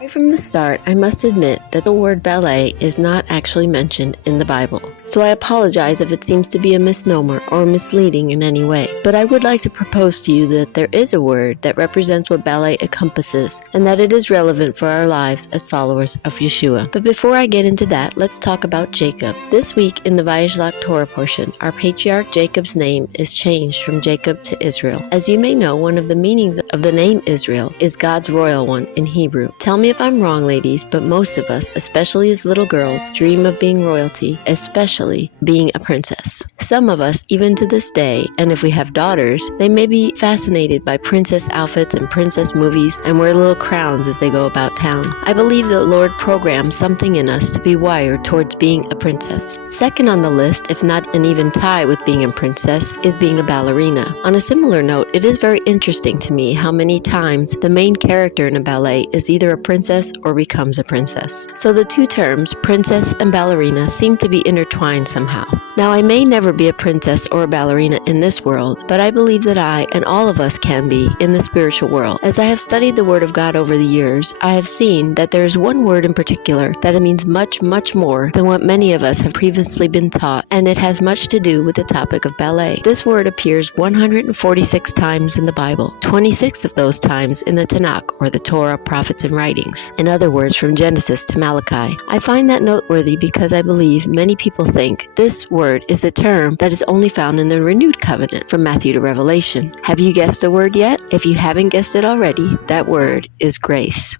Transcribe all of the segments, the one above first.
Right from the start, I must admit that the word ballet is not actually mentioned in the Bible, so I apologize if it seems to be a misnomer or misleading in any way. But I would like to propose to you that there is a word that represents what ballet encompasses, and that it is relevant for our lives as followers of Yeshua. But before I get into that, let's talk about Jacob. This week in the Vayishlakh Torah portion, our patriarch Jacob's name is changed from Jacob to Israel. As you may know, one of the meanings of the name Israel is God's royal one in Hebrew. Tell me if I'm wrong, ladies, but most of us, especially as little girls, dream of being royalty, especially being a princess. Some of us, even to this day, and if we have daughters, they may be fascinated by princess outfits and princess movies and wear little crowns as they go about town. I believe the Lord programmed something in us to be wired towards being a princess. Second on the list, if not an even tie with being a princess, is being a ballerina. On a similar note, it is very interesting to me how many times the main character in a ballet is either a princess or becomes a princess. So the two terms, princess and ballerina, seem to be intertwined somehow. Now, I may never be a princess or a ballerina in this world, but I believe that I and all of us can be in the spiritual world. As I have studied the Word of God over the years, I have seen that there is one word in particular that it means much, much more than what many of us have previously been taught, and it has much to do with the topic of ballet. This word appears 146 times in the Bible, 26 of those times in the Tanakh, or the Torah, prophets, and writings. In other words, from Genesis to Malachi. I find that noteworthy because I believe many people think this word is a term that is only found in the renewed covenant from Matthew to Revelation. Have you guessed the word yet? If you haven't guessed it already, that word is grace.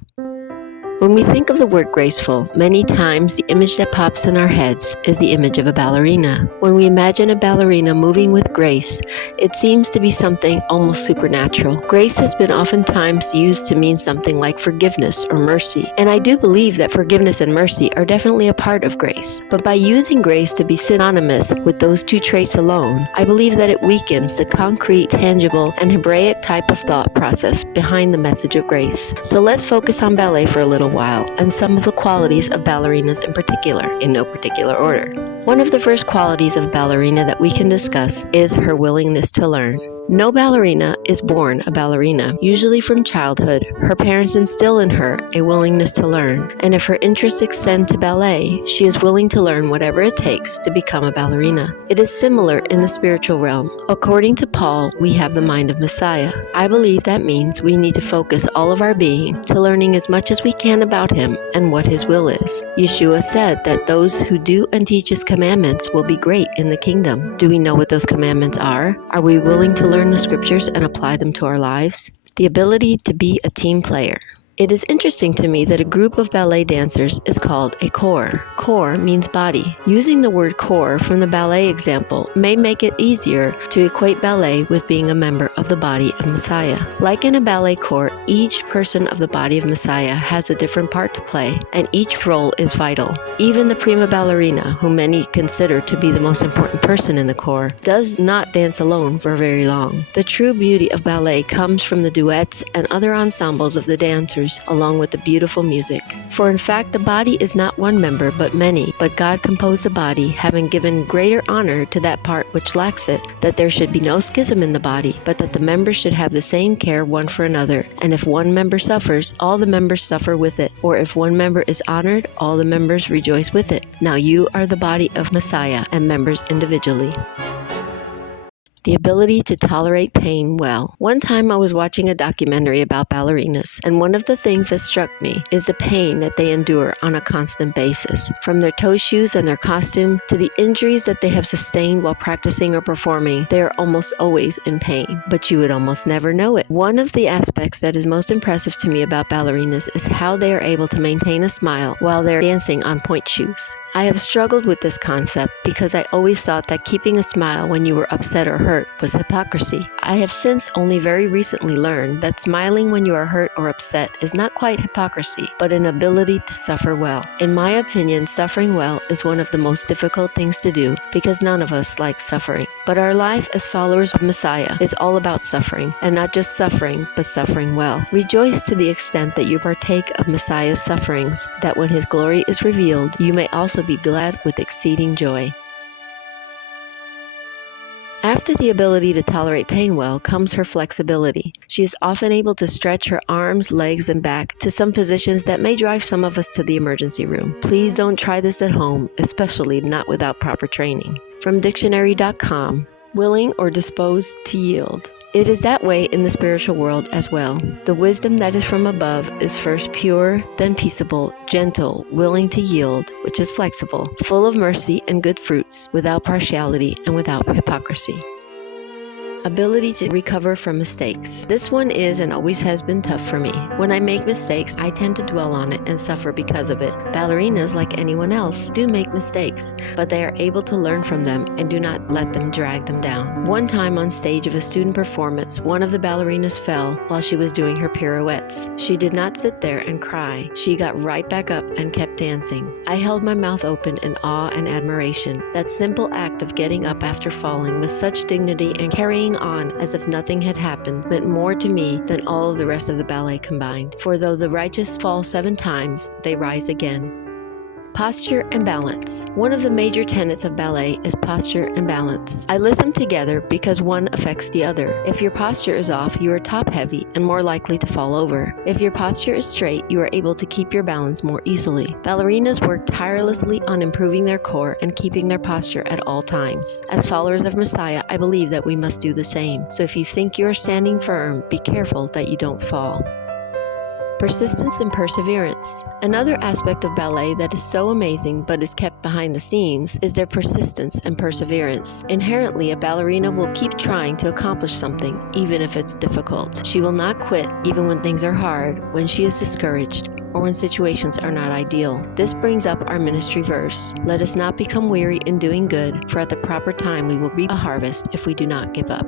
When we think of the word graceful, many times the image that pops in our heads is the image of a ballerina. When we imagine a ballerina moving with grace, it seems to be something almost supernatural. Grace has been oftentimes used to mean something like forgiveness or mercy, and I do believe that forgiveness and mercy are definitely a part of grace. But by using grace to be synonymous with those two traits alone, I believe that it weakens the concrete, tangible, and Hebraic type of thought process behind the message of grace. So let's focus on ballet for a little while, and some of the qualities of ballerinas in particular, in no particular order. One of the first qualities of ballerina that we can discuss is her willingness to learn. No ballerina is born a ballerina. Usually from childhood, her parents instill in her a willingness to learn, and if her interests extend to ballet, she is willing to learn whatever it takes to become a ballerina. It is similar in the spiritual realm. According to Paul, we have the mind of Messiah. I believe that means we need to focus all of our being to learning as much as we can about him and what his will is. Yeshua said that those who do and teach his commandments will be great in the kingdom. Do we know what those commandments are? Are we willing to learn the scriptures and apply them to our lives? The ability to be a team player. It is interesting to me that a group of ballet dancers is called a corps. Corps means body. Using the word corps from the ballet example may make it easier to equate ballet with being a member of the body of Messiah. Like in a ballet corps, each person of the body of Messiah has a different part to play, and each role is vital. Even the prima ballerina, whom many consider to be the most important person in the corps, does not dance alone for very long. The true beauty of ballet comes from the duets and other ensembles of the dancers, along with the beautiful music. For in fact, the body is not one member, but many. But God composed the body, having given greater honor to that part which lacks it, that there should be no schism in the body, but that the members should have the same care one for another. And if one member suffers, all the members suffer with it. Or if one member is honored, all the members rejoice with it. Now you are the body of Messiah, and members individually. The ability to tolerate pain well. One time I was watching a documentary about ballerinas, and one of the things that struck me is the pain that they endure on a constant basis. From their toe shoes and their costume to the injuries that they have sustained while practicing or performing, they are almost always in pain, but you would almost never know it. One of the aspects that is most impressive to me about ballerinas is how they are able to maintain a smile while they're dancing on pointe shoes. I have struggled with this concept because I always thought that keeping a smile when you were upset or hurt was hypocrisy. I have since only very recently learned that smiling when you are hurt or upset is not quite hypocrisy, but an ability to suffer well. In my opinion, suffering well is one of the most difficult things to do because none of us like suffering. But our life as followers of Messiah is all about suffering, and not just suffering, but suffering well. Rejoice to the extent that you partake of Messiah's sufferings, that when his glory is revealed, you may also be glad with exceeding joy. After the ability to tolerate pain well comes her flexibility. She is often able to stretch her arms, legs, and back to some positions that may drive some of us to the emergency room. Please don't try this at home, especially not without proper training. From dictionary.com, willing or disposed to yield. It is that way in the spiritual world as well. The wisdom that is from above is first pure, then peaceable, gentle, willing to yield, which is flexible, full of mercy and good fruits, without partiality and without hypocrisy. Ability to recover from mistakes. This one is and always has been tough for me. When I make mistakes, I tend to dwell on it and suffer because of it. Ballerinas, like anyone else, do make mistakes, but they are able to learn from them and do not let them drag them down. One time on stage of a student performance, one of the ballerinas fell while she was doing her pirouettes. She did not sit there and cry. She got right back up and kept dancing. I held my mouth open in awe and admiration. That simple act of getting up after falling with such dignity and carrying on as if nothing had happened meant more to me than all of the rest of the ballet combined. For though the righteous fall 7 times, they rise again. Posture and balance. One of the major tenets of ballet is posture and balance. I list them together because one affects the other. If your posture is off, you are top-heavy and more likely to fall over. If your posture is straight, you are able to keep your balance more easily. Ballerinas work tirelessly on improving their core and keeping their posture at all times. As followers of Messiah, I believe that we must do the same. So if you think you are standing firm, be careful that you don't fall. Persistence and perseverance. Another aspect of ballet that is so amazing but is kept behind the scenes is their persistence and perseverance. Inherently, a ballerina will keep trying to accomplish something, even if it's difficult. She will not quit even when things are hard, when she is discouraged, or when situations are not ideal. This brings up our ministry verse. Let us not become weary in doing good, for at the proper time we will reap a harvest if we do not give up.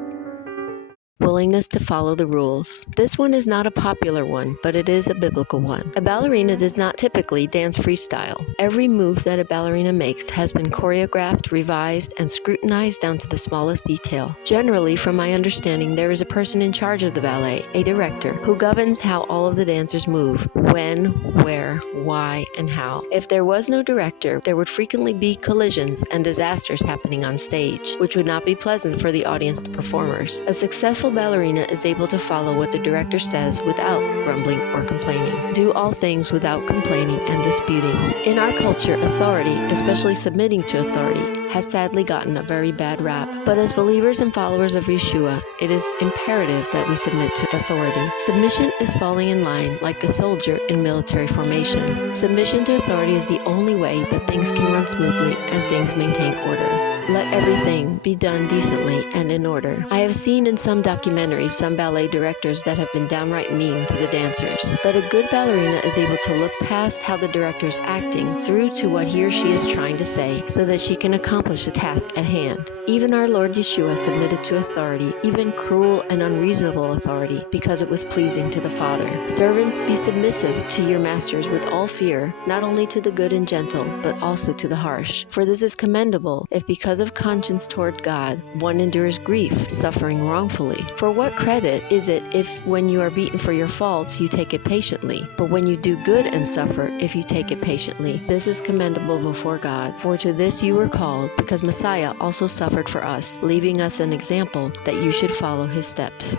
Willingness to follow the rules. This one is not a popular one, but it is a biblical one. A ballerina does not typically dance freestyle. Every move that a ballerina makes has been choreographed, revised, and scrutinized down to the smallest detail. Generally, from my understanding, there is a person in charge of the ballet, a director, who governs how all of the dancers move, when, where, why, and how. If there was no director, there would frequently be collisions and disasters happening on stage, which would not be pleasant for the audience and performers. A successful ballerina is able to follow what the director says without grumbling or complaining. Do all things without complaining and disputing. In our culture, authority, especially submitting to authority, has sadly gotten a very bad rap. But as believers and followers of Yeshua, it is imperative that we submit to authority. Submission is falling in line like a soldier in military formation. Submission to authority is the only way that things can run smoothly and things maintain order. Let everything be done decently and in order. I have seen in some documentaries some ballet directors that have been downright mean to the dancers. But a good ballerina is able to look past how the director is acting through to what he or she is trying to say so that she can accomplish the task at hand. Even our Lord Yeshua submitted to authority, even cruel and unreasonable authority, because it was pleasing to the Father. Servants, be submissive to your masters with all fear, not only to the good and gentle, but also to the harsh. For this is commendable, if because of conscience toward God, one endures grief, suffering wrongfully. For what credit is it if when you are beaten for your faults, you take it patiently? But when you do good and suffer, if you take it patiently, this is commendable before God. For to this you were called, because Messiah also suffered for us, leaving us an example that you should follow his steps.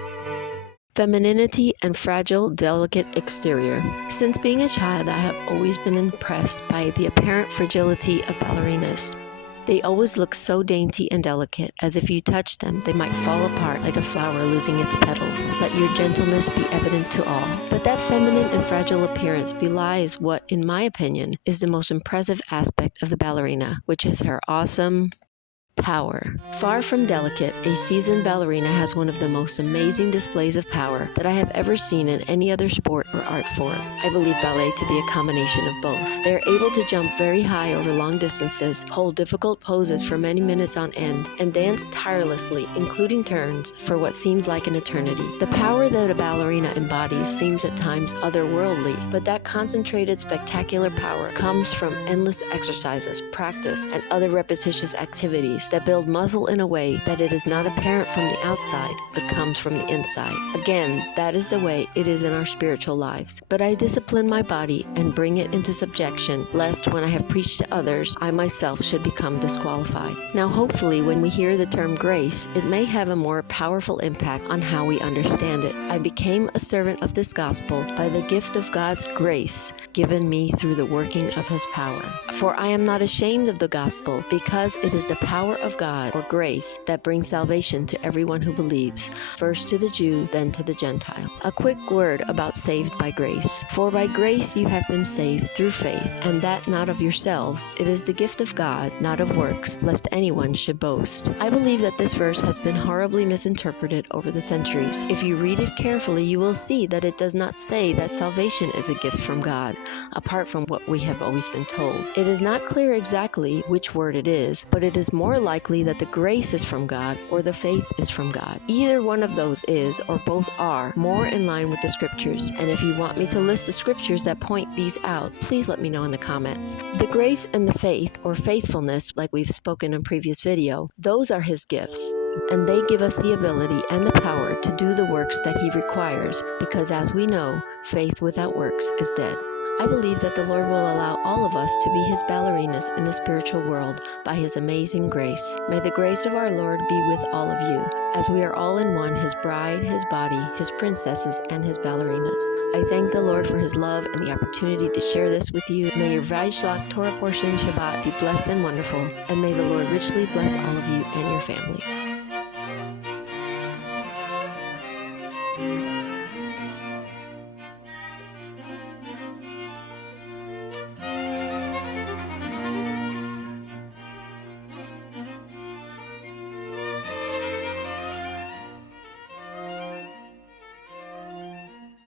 Femininity and fragile, delicate exterior. Since being a child, I have always been impressed by the apparent fragility of ballerinas. They always look so dainty and delicate, as if you touch them, they might fall apart like a flower losing its petals. Let your gentleness be evident to all. But that feminine and fragile appearance belies what, in my opinion, is the most impressive aspect of the ballerina, which is her awesome power. Far from delicate, a seasoned ballerina has one of the most amazing displays of power that I have ever seen in any other sport or art form. I believe ballet to be a combination of both. They are able to jump very high over long distances, hold difficult poses for many minutes on end, and dance tirelessly, including turns, for what seems like an eternity. The power that a ballerina embodies seems at times otherworldly, but that concentrated, spectacular power comes from endless exercises, practice, and other repetitious activities exercise that build muscle in a way that it is not apparent from the outside, but comes from the inside. Again, that is the way it is in our spiritual lives. But I discipline my body and bring it into subjection, lest when I have preached to others, I myself should become disqualified. Now, hopefully, when we hear the term grace, it may have a more powerful impact on how we understand it. I became a servant of this gospel by the gift of God's grace given me through the working of his power. For I am not ashamed of the gospel, because it is the power of God, or grace, that brings salvation to everyone who believes, first to the Jew, then to the Gentile. A quick word about saved by grace. For by grace you have been saved through faith, and that not of yourselves. It is the gift of God, not of works, lest anyone should boast. I believe that this verse has been horribly misinterpreted over the centuries. If you read it carefully, you will see that it does not say that salvation is a gift from God, apart from what we have always been told. It is not clear exactly which word it is, but it is more likely that the grace is from God or the faith is from God. Either one of those is, or both are, more in line with the scriptures. And if you want me to list the scriptures that point these out, please let me know in the comments. The grace and the faith, or faithfulness, like we've spoken in previous video, those are his gifts. And they give us the ability and the power to do the works that he requires, because as we know, faith without works is dead. I believe that the Lord will allow all of us to be his ballerinas in the spiritual world by his amazing grace. May the grace of our Lord be with all of you, as we are all in one, his bride, his body, his princesses, and his ballerinas. I thank the Lord for his love and the opportunity to share this with you. May your Vayishlakh Torah portion Shabbat be blessed and wonderful, and may the Lord richly bless all of you and your families.